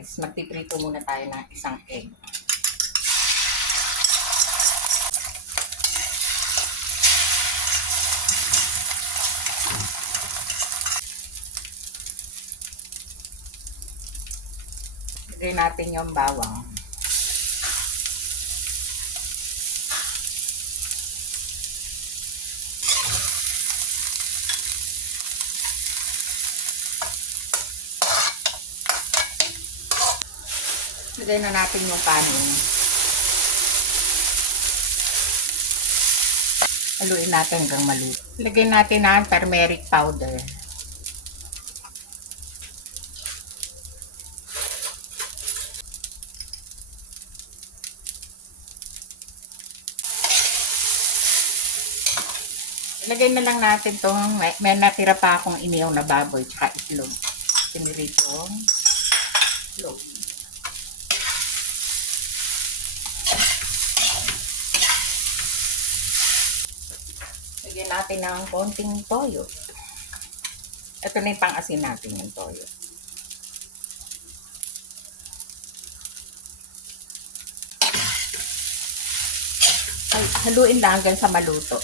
Guys, Magpiprito muna tayo ng isang egg. Lagay natin yung bawang. Lagay na natin yung kanin. Haluin natin hanggang maluto. Lagay natin ang turmeric powder. Ilagay na lang natin tong may, may natira pa akong iniyaw na baboy tsaka itlog. Piniritong itlog. Lagyan natin ng konting toyo. Ito na yung pang-asin natin yung toyo. Ay, haluin lang hanggang sa maluto.